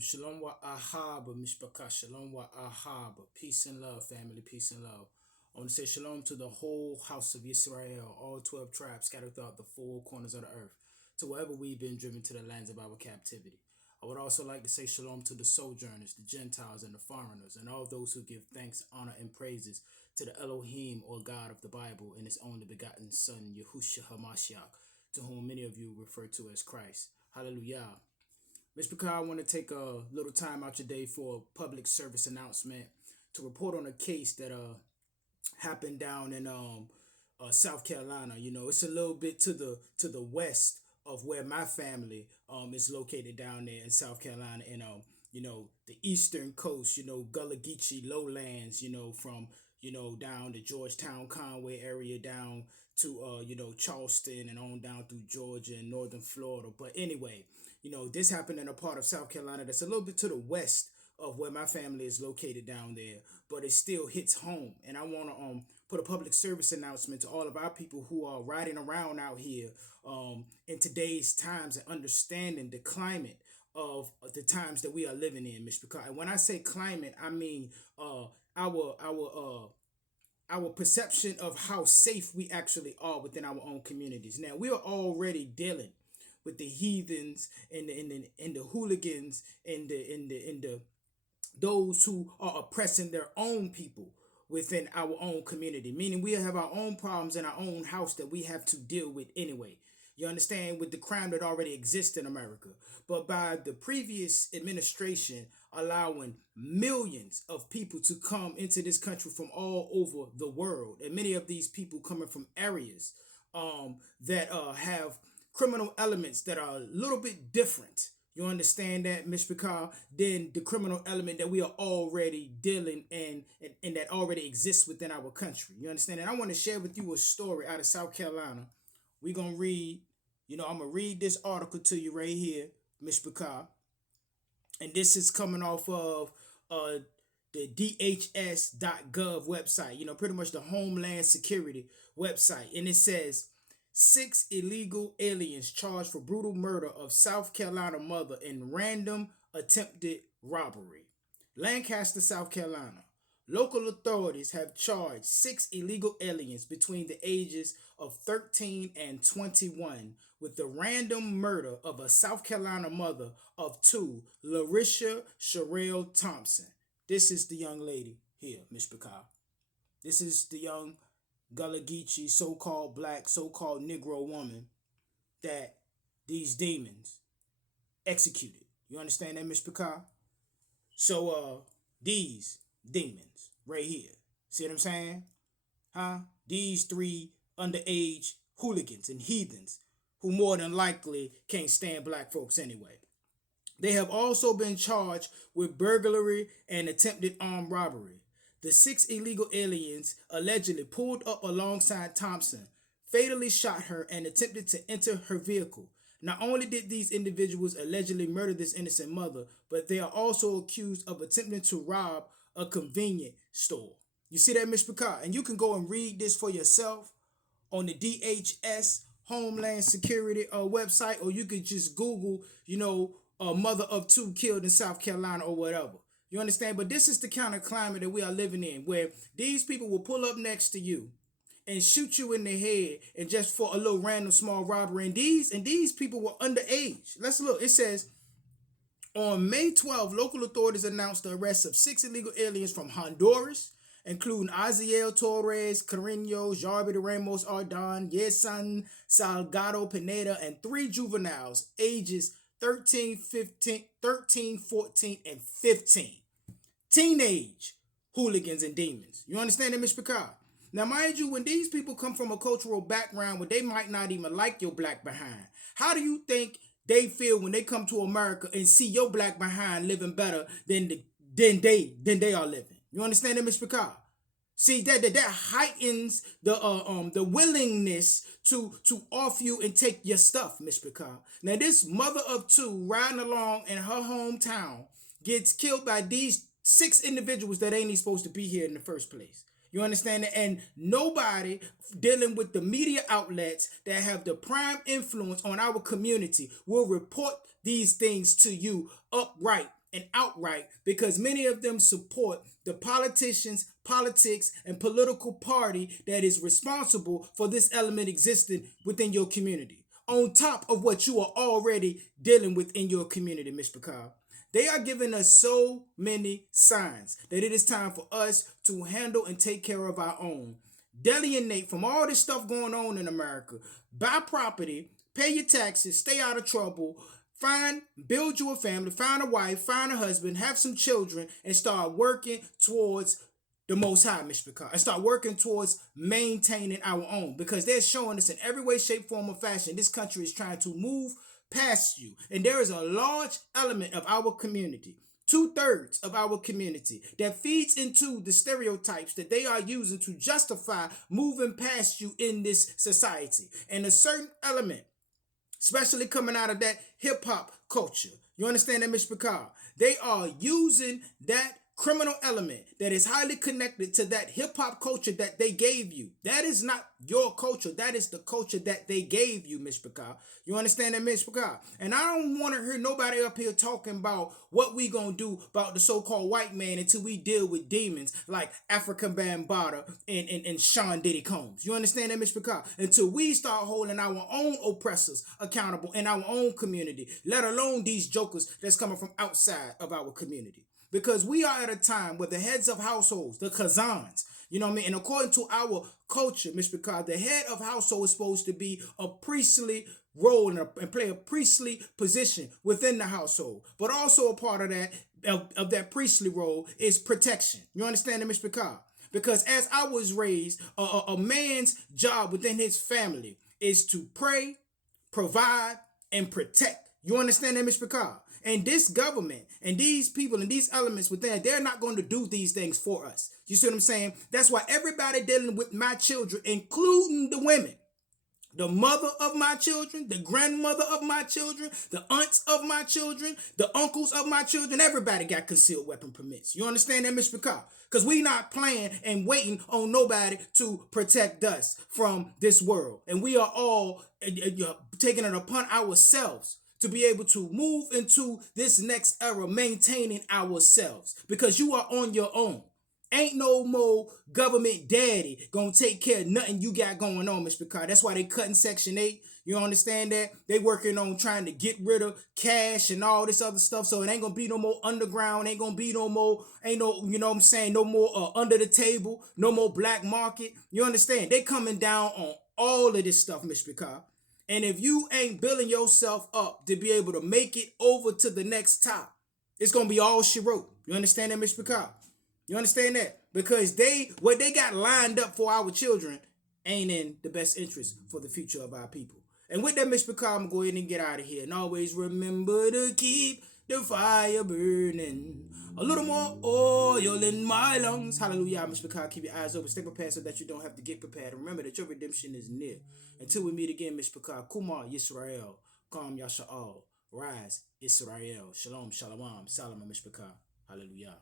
Shalom wa ahaba, mishpaka, shalom wa ahaba. Peace and love, family, peace and love. I want to say shalom to the whole house of Israel, all 12 tribes scattered throughout the four corners of the earth, to wherever we've been driven to the lands of our captivity. I would also like to say shalom to the sojourners, the Gentiles, and the foreigners, and all those who give thanks, honor, and praises to the Elohim, or God of the Bible, and his only begotten Son, Yahushua HaMashiach, to whom many of you refer to as Christ. Hallelujah. Mr. Picard, I want to take a little time out today for a public service announcement to report on a case that happened down in South Carolina. You know, it's a little bit to the west of where my family is located down there in South Carolina, and the eastern coast. You know, Gullah Geechee lowlands. You know, from down the Georgetown, Conway area down to Charleston and on down through Georgia and northern Florida. But anyway, this happened in a part of South Carolina that's a little bit to the west of where my family is located down there, but it still hits home. And I want to put a public service announcement to all of our people who are riding around out here in today's times and understanding the climate of the times that we are living in, Mr. Picard. And when I say climate, I mean our perception of how safe we actually are within our own communities. Now, we are already dealing with the heathens and the hooligans and the those who are oppressing their own people within our own community, meaning we have our own problems in our own house that we have to deal with anyway. You understand, with the crime that already exists in America. But by the previous administration allowing millions of people to come into this country from all over the world, and many of these people coming from areas that have criminal elements that are a little bit different. You understand that, Mr. Picard, than the criminal element that we are already dealing in and that already exists within our country. You understand? And I want to share with you a story out of South Carolina. We're going to read, I'm going to read this article to you right here, Mr. Picard. And this is coming off of the DHS.gov website, pretty much the Homeland Security website. And it says, 6 illegal aliens charged for brutal murder of South Carolina mother in random attempted robbery. Lancaster, South Carolina. Local authorities have charged 6 illegal aliens between the ages of 13 and 21 with the random murder of a South Carolina mother of 2, Larisha Sherelle Thompson. This is the young lady here, Miss Picard. This is the young Gullah Geechee, so-called black, so-called Negro woman that these demons executed. You understand that, Miss Picard? So, these demons right here, see what I'm saying? These 3 underage hooligans and heathens who more than likely can't stand black folks anyway. They have also been charged with burglary and attempted armed robbery. The 6 illegal aliens allegedly pulled up alongside Thompson, fatally shot her, and attempted to enter her vehicle. Not only did these individuals allegedly murder this innocent mother, but they are also accused of attempting to rob a convenience store. You see that, Mr. Picard? And you can go and read this for yourself on the DHS Homeland Security website, or you could just Google, a mother of 2 killed in South Carolina or whatever. You understand? But this is the kind of climate that we are living in, where these people will pull up next to you and shoot you in the head, and just for a little random small robbery. And these people were underage. Let's look. It says, on May 12, local authorities announced the arrest of 6 illegal aliens from Honduras, including Aziel Torres, Carino, Jarby de Ramos Ardon, Yesan Salgado Pineda, and 3 juveniles ages 13, 14, and 15. Teenage hooligans and demons. You understand that, Mr. Picard? Now, mind you, when these people come from a cultural background where they might not even like your black behind, how do you think they feel when they come to America and see your black behind living better than they are living? You understand that, Mr. Picard? See, that heightens the willingness to off you and take your stuff, Miss Picard. Now, this mother of 2 riding along in her hometown gets killed by these 6 individuals that ain't even supposed to be here in the first place. You understand that? And nobody dealing with the media outlets that have the prime influence on our community will report these things to you upright and outright because many of them support the politicians, politics, and political party that is responsible for this element existing within your community. On top of what you are already dealing with in your community, Mr. Cobb. They are giving us so many signs that it is time for us to handle and take care of our own. Delineate from all this stuff going on in America. Buy property, pay your taxes, stay out of trouble, build you a family, find a wife, find a husband, have some children, and start working towards the Most High, Mr. Car, and start working towards maintaining our own, because they're showing us in every way, shape, form, or fashion this country is trying to move past you, and there is a large element of our community, 2/3 of our community, that feeds into the stereotypes that they are using to justify moving past you in this society, and a certain element, especially coming out of that hip hop culture. You understand that, Mr. Picard? They are using that criminal element that is highly connected to that hip hop culture that they gave you. That is not your culture. That is the culture that they gave you, Mr. Picard. You understand that, Mr. Picard? And I don't want to hear nobody up here talking about what we gonna do about the so-called white man until we deal with demons like African Bambaataa and Sean Diddy Combs. You understand that, Mr. Picard? Until we start holding our own oppressors accountable in our own community, let alone these jokers that's coming from outside of our community. Because we are at a time where the heads of households, the Khazans, you know what I mean? And according to our culture, Mr. Picard, the head of household is supposed to be a priestly role and play a priestly position within the household. But also a part of that priestly role is protection. You understand that, Mr. Picard? Because as I was raised, a man's job within his family is to pray, provide, and protect. You understand that, Mr. Picard? And this government and these people and these elements within, they're not going to do these things for us. You see what I'm saying? That's why everybody dealing with my children, including the women, the mother of my children, the grandmother of my children, the aunts of my children, the uncles of my children, everybody got concealed weapon permits. You understand that, Mr. Picard? Because we not playing and waiting on nobody to protect us from this world. And we are all taking it upon ourselves to be able to move into this next era, maintaining ourselves, because you are on your own. Ain't no more government daddy gonna take care of nothing you got going on, Mr. Picard. That's why they cutting Section 8. You understand that? They working on trying to get rid of cash and all this other stuff. So it ain't gonna be no more underground, ain't gonna be no more, ain't no, you know what I'm saying, no more under the table, no more black market. You understand? They coming down on all of this stuff, Mr. Picard. And if you ain't building yourself up to be able to make it over to the next top, it's going to be all she wrote. You understand that, Mr. Picard? You understand that? Because what they got lined up for our children ain't in the best interest for the future of our people. And with that, Mr. Picard, I'm going to go ahead and get out of here. And always remember to keep the fire burning. A little more oil in my lungs. Hallelujah, Mr. Picard. Keep your eyes open. Stay prepared so that you don't have to get prepared. And remember that your redemption is near. Until we meet again, Mr. Picard. Kumar Yisrael. Kam Yasha'al. Rise, Israel. Shalom, Shalom. Salam, Mr. Picard. Hallelujah.